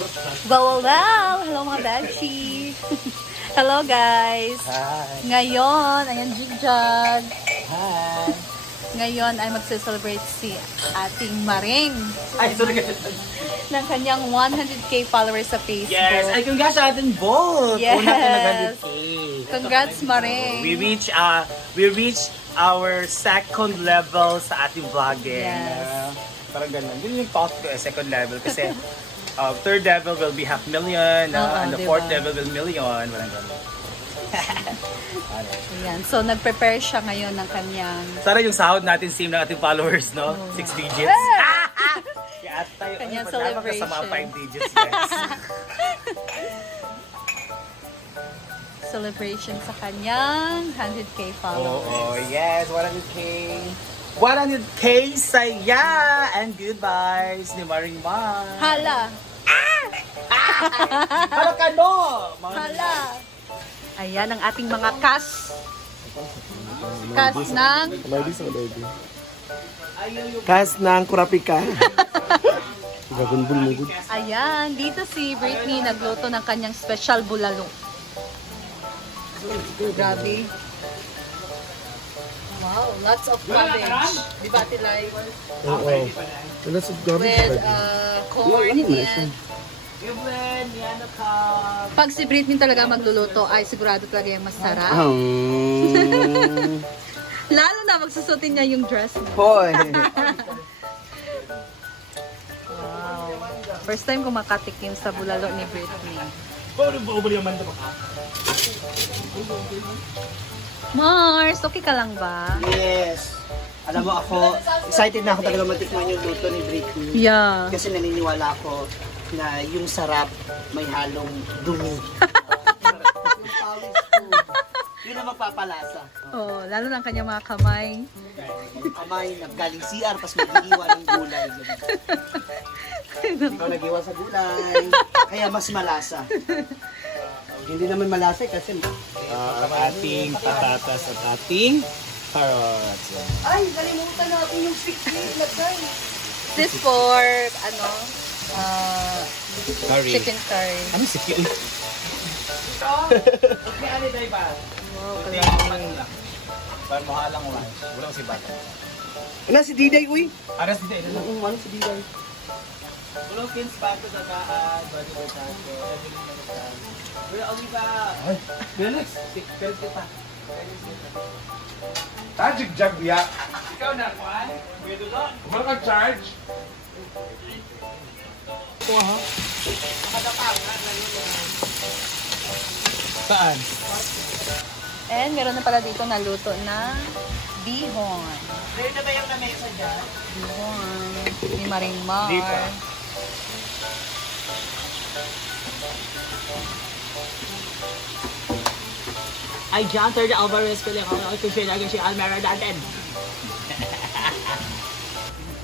Wow! Hello mga Beshi! Hello guys! Hi! Ngayon, ayan Jigjag. Hi! Ngayon ay magse-celebrate si ating Maring. Ay, sorry. Ng kanyang 100k followers sa Facebook. Yes! Ay, congrats sa atin both! Yes! Una ka nag-100k. Congrats Maring! We reach our second level sa ating vlogging. Yes. Parang ganun. Yun yung thought ko, second level. Kasi third level will be 500,000, and the fourth level will million. Parang ganun. Ayan. So, nag-prepare siya ngayon ng kanyang... Sana yung sahod natin, same ng ating followers, no? 6 digits. Kaya tayo, kanyang celebration. Sa mga 5 digits, guys. Celebration sa kanyang 100k followers. Oh, yes. 100k. 100k saya and goodbyes ni Maring Ma. Hala! Hala ka no! Hala! Ayan ang ating mga kas. Kas ng... Kas ng kurapika. Gabunbul mo gud. Ayan, dito si Britney nagluto ng kanyang special bulalo. Grabe. Wow, lots of cabbage. Di ba Tilay? Oo. Lots of garbage. With corn and... Pag si Britney talaga magluluto, ay sigurado talaga yung masarap. Lalo na magsusutin niya yung dress niya. Hoy. Wow. First time ko makatikim sa bulalo ni Britney. Mars, okay ka lang ba? Yes. Alam mo ako, excited na ako talaga matikman yung luto ni Britney. Yeah. Kasi naniniwala ako na yung sarap may halong dumi. Yun ang magpapalasa. Oh, lalo na ang kanyang mga kamay. Kamay na galing CR, pas mag-iwa ng gulay. Ikaw nag-iwa sa gulay. Kaya mas malasa. Hindi naman malasa kasi Ang ating patatas at ating carrots. ay, nalimutan natin yung picnic. Lagay. This for, Curry. chicken curry. Ano si Kiyo? May ano tayo ba? Wow, Para mahalang lunch. Walang si Bata. Ano si Diday, uy? Aras dito. Oo, ano si Diday? Walang kins pato sa kaan. Bado ba tayo? Wala Oliva. Felix. Felix kita. Tajik jag biya. Ikaw na, Juan. Pwede doon. Wala ka charge. Saan? And meron na pala dito na luto na bihon. Meron na ba yung lamesa dyan? Bihon. Ni Maring Mar. Di pa. Ay, John Third Alvarez ko lang ako. Kasi lagi si Almera natin.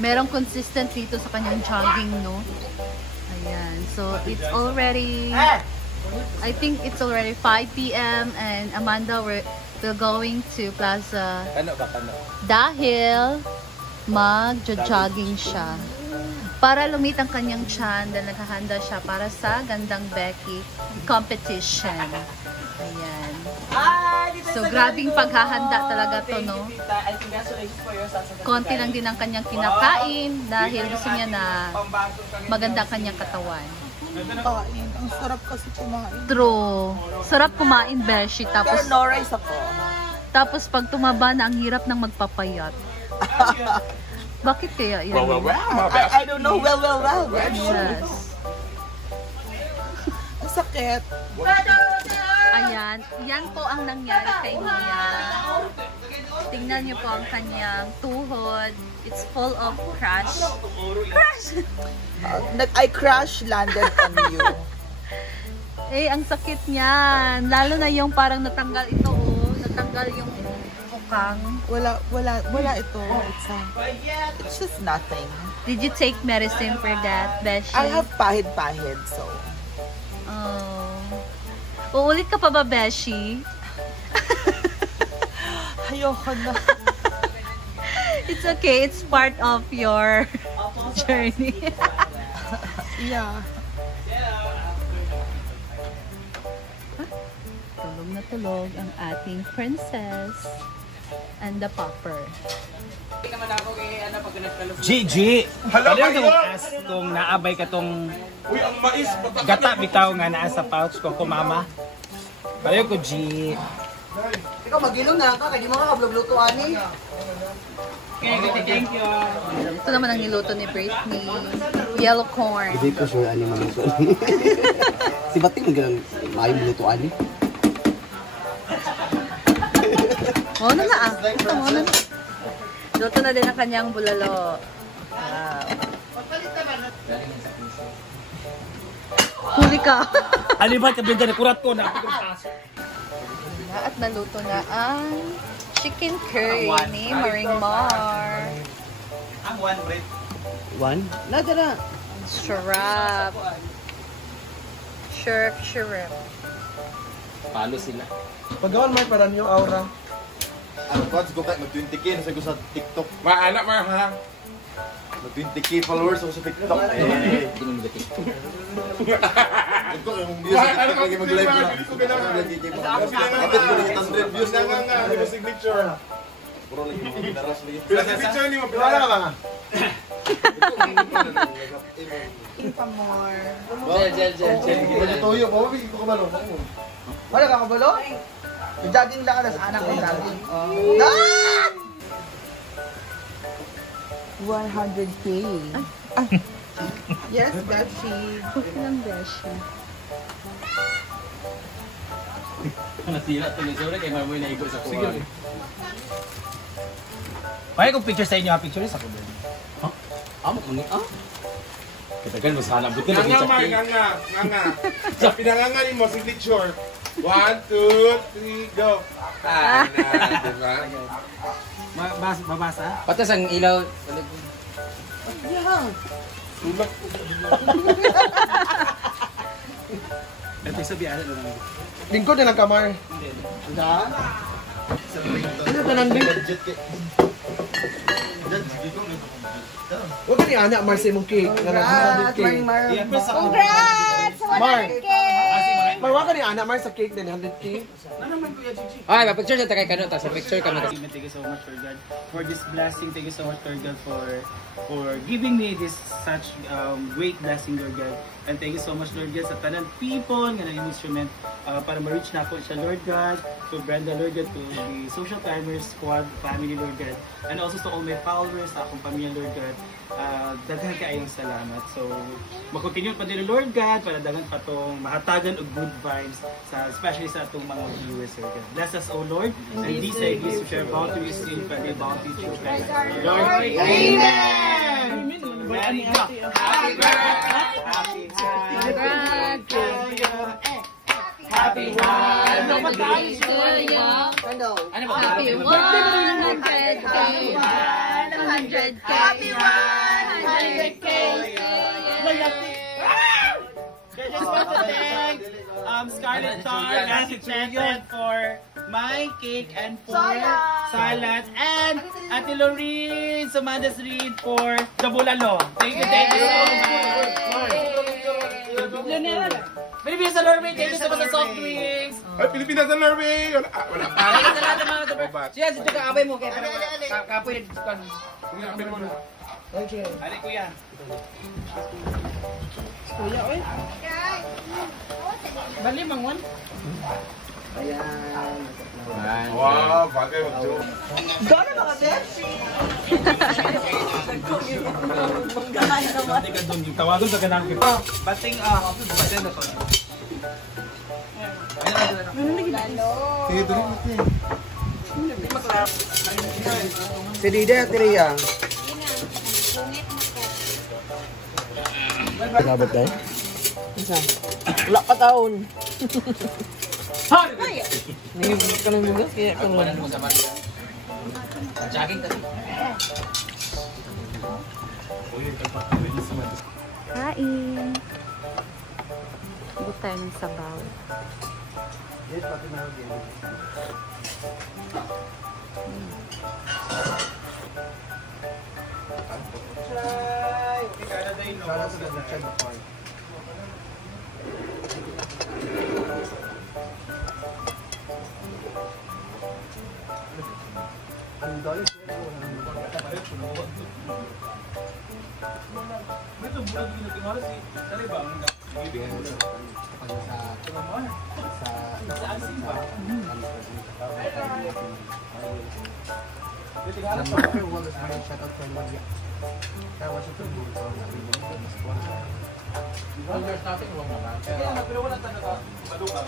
Merong consistent dito sa kanyang jogging, no? Ayan. So, it's already... I think it's already 5 p.m. and Amanda, we're going to Plaza Kano ba? Kano? dahil mag-jogging siya. Para lumit ang kanyang tiyan dahil naghahanda siya para sa Gandang Becky competition. Ayan. So, grabing paghahanda talaga to, no? Konti lang din ang kanyang kinakain dahil gusto niya na maganda ang kanyang katawan. Ang sarap kasi kumain. True. Sarap kumain, Beshi. Tapos, no rice ako. tapos pag tumaba na, ang hirap ng magpapayat. Bakit kaya yan? I don't know. Well. Yes. Ang sakit. Ayan. Yan po ang nangyari kay Mia. Tingnan niyo po ang kanyang tuhod. It's full of crush. I crash landed on you. Eh, ang sakit niyan. Lalo na yung parang natanggal ito, oh. Natanggal yung bukang. Wala ito. It's just nothing. Did you take medicine for that, Beshi? I have pahid-pahid, so. Oh. Uulit ka pa ba, Beshi? Ayoko na. It's okay. It's part of your journey. Yeah. tulog ang ating princess and the popper. Gigi! Hala, Pwede kayo! kong ask kung naabay ka tong Uy, ang mais! gata bitaw nga naa sa pouch ko mama. Pareho ko, G. Ikaw, magilong na ka. Kaya di mo makakablog-lutuan eh. Okay, thank you. Ito naman ang niluto ni Britney. Yellow corn. Hindi ko sure ano maluto. Si Bating mo ganang maayong malutuan eh. Oo na ah. Oo na. Luto na din ang kanyang bulalo. Wow. Huli ka. Alibat ka binta na kurat ko na. At naluto na ang chicken curry ni Maring Mar. Ang one bread. One? Nada na. Shrimp. Shrimp. Palo sila. Pagkawan Mark, parang yung aura. Ano ba? Ko kahit mag-20k na sa ko sa TikTok. Maanak, Mar, ha? Mag-20k followers ako sa TikTok. Hindi mo nag TikTok. TikTok yung video sa TikTok lagi mag-live na. Kapit ko rin 800 views na Nga, yung signature. Puro lagi mga ginaras lagi. Pero signature ni mo, Wala ka ba? Toyo, mababigay ko ka ba no? Wala ka kabalo? Jogging lang ka sa anak ko jogging. 100K. Yes, Beshi. Cookie ng beshi. Nasira to ni Zora kay Mamoy na igo sa kuha. Pwede kong picture sa inyo, picture sa ko. Ha? Amo ko ni Katagal mo sana buti na nga, Mar, nga. Sa pinanganga ni mo, signature. 1, 2, 3, go. Diba? Babasa? Patas ang ilaw. Tulak. Ito sabi ano lang. Lingkod na lang kamar. Ano ka nang din? Huwag ka ni anak, Mar, sa imong cake. Congrats, Maring Mar. Congrats! Mar! Mar, huwag ka ni anak, Mar, sa cake din, 100K. Ay, ma-picture siya kay Kano. Sa picture ka mo. Thank you so much, Lord God, for this blessing. Thank you so much, Lord God, for giving me this such great blessing, Lord God. And thank you so much, Lord God, sa tanan people nga naging instrument para ma-reach na ako siya, Lord God, to Brenda, Lord God, to the Social Timers Squad family, Lord God, and also to all my followers, sa akong pamilya, Lord God. Daghan kaayong salamat. So, mag-continue pa din, Lord God, para daghan pa itong mahatagan og good vibes, especially sa itong mga viewers, Lord God. Bless us, O Lord, and these ideas which are about to receive by the bounty through Christ. Lord, Amen! Ready, go! Happy birthday! Happy birthday to you! Happy birthday to you! Happy 100K! 100K! Happy 100K! I just want to thank Scarlett Tar and Enchanted for my cake and for salad, and Ate Lorene Sumadas Reed for the bulalo. Thank you so much. Pilipinas sa Norway, thank you so much sa soft drinks. Ay, Pilipinas sa Norway! Wala pa. Thank you sa lahat ng mga super. Siya, dito ka abay mo. Kaya kapoy na dito ka. Okay. Ari kuya. Kuya, oy. Bali, mangwan. Wow, bagay mag-joke. Gano'n ba kasi? Hindi ka doon. Tawagan sa kanang Bating, bating na to. Si Dida, Tiriya. Sabot tayo? Isa. Wala pa taon. Nangibig ka ng mugas, kaya ka Wala mo sa mga. Jogging kasi. Kain. Huwag tayo ng sabaw. Ito bulan din natin malas si ano ba ang bibigyan mo sa asin ba? There's nothing wrong naman. Pero wala talaga maluka.